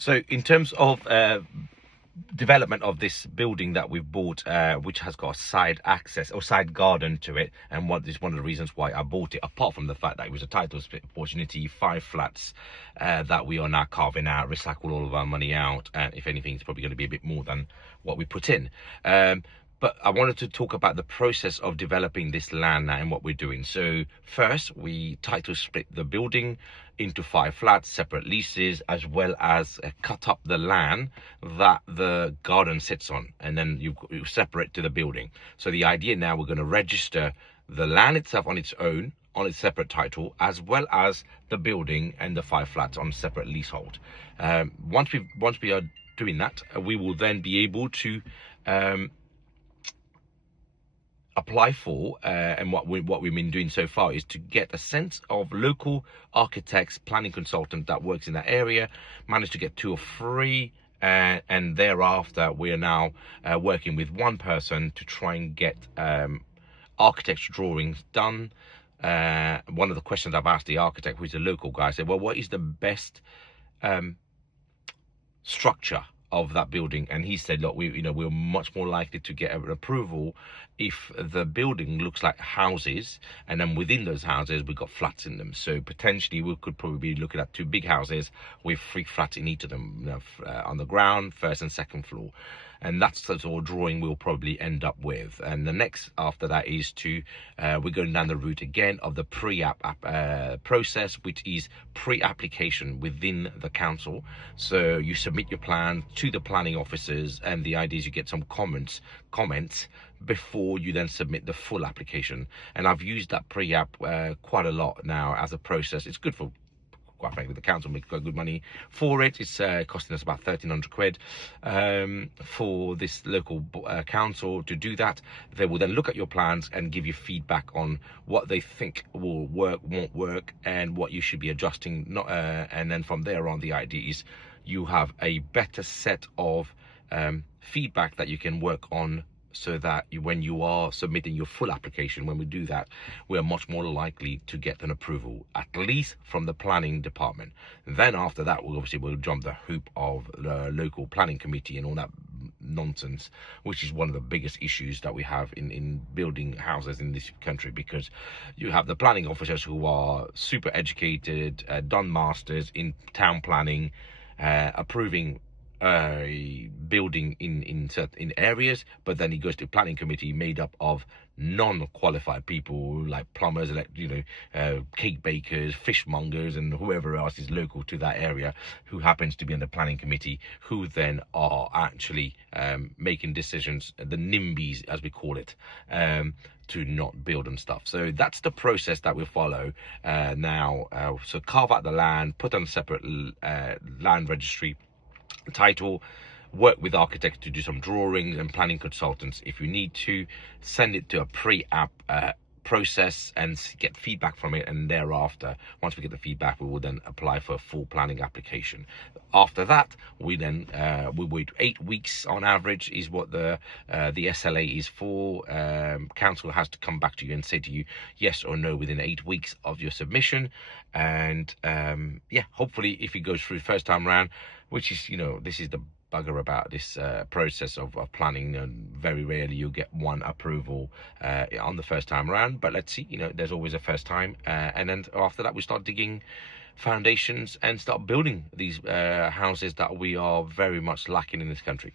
So in terms of development of this building that we've bought, which has got a side access or side garden to it, and what is one of the reasons why I bought it, apart from the fact that it was a title split opportunity, 5 flats that we are now carving out, recycle all of our money out, and if anything, it's probably going to be a bit more than what we put in. But I wanted to talk about the process of developing this land now and what we're doing. So first, we title split the building into 5 flats, separate leases, as well as cut up the land that the garden sits on, and then you separate to the building. So the idea now, we're going to register the land itself on its own, on its separate title, as well as the building and the 5 flats on separate leasehold. Once we are doing that, we will then be able to apply for, and what we've been doing so far is to get a sense of local architects, planning consultant that works in that area. Managed to get 2 or 3, and thereafter we are now working with one person to try and get architecture drawings done. One of the questions I've asked the architect, who's a local guy, I said, well, what is the best structure of that building? And he said, look, we're much more likely to get an approval if the building looks like houses, and then within those houses we've got flats in them. So potentially we could probably be looking at 2 big houses with 3 flats in each of them, on the ground, first and second floor. And that's the sort of drawing we'll probably end up with. And the next after that is to we're going down the route again of the pre-app process, which is pre-application within the council. So you submit your plan to the planning officers, and the idea is you get some comments before you then submit the full application. And I've used that pre-app quite a lot now as a process. It's good for, quite frankly, the council makes quite good money for it. It's costing us about 1,300 quid for this local council to do that. They will then look at your plans and give you feedback on what they think will work, won't work, and what you should be adjusting. And then from there on, the idea is you have a better set of feedback that you can work on, so that when you are submitting your full application, when we do that, we are much more likely to get an approval, at least from the planning department. Then after that, we'll jump the hoop of the local planning committee and all that nonsense, which is one of the biggest issues that we have in building houses in this country, because you have the planning officers who are super educated, done masters in town planning, approving a building in areas, but then he goes to a planning committee made up of non-qualified people like plumbers, cake bakers, fishmongers, and whoever else is local to that area who happens to be on the planning committee, who then are actually making decisions, the NIMBYs as we call it, to not build and stuff. So that's the process that we follow now. So carve out the land, put on a separate land registry title, work with architects to do some drawings and planning consultants if you need to, send it to a pre-app process and get feedback from it, and thereafter, once we get the feedback, we will then apply for a full planning application. After that, we then we wait 8 weeks on average is what the SLA is for. Council has to come back to you and say to you yes or no within 8 weeks of your submission. And yeah, hopefully if it goes through the first time round, which is, this is the bugger about this process of planning, and very rarely you'll get one approval on the first time around, but let's see, there's always a first time, and then after that we start digging foundations and start building these houses that we are very much lacking in this country.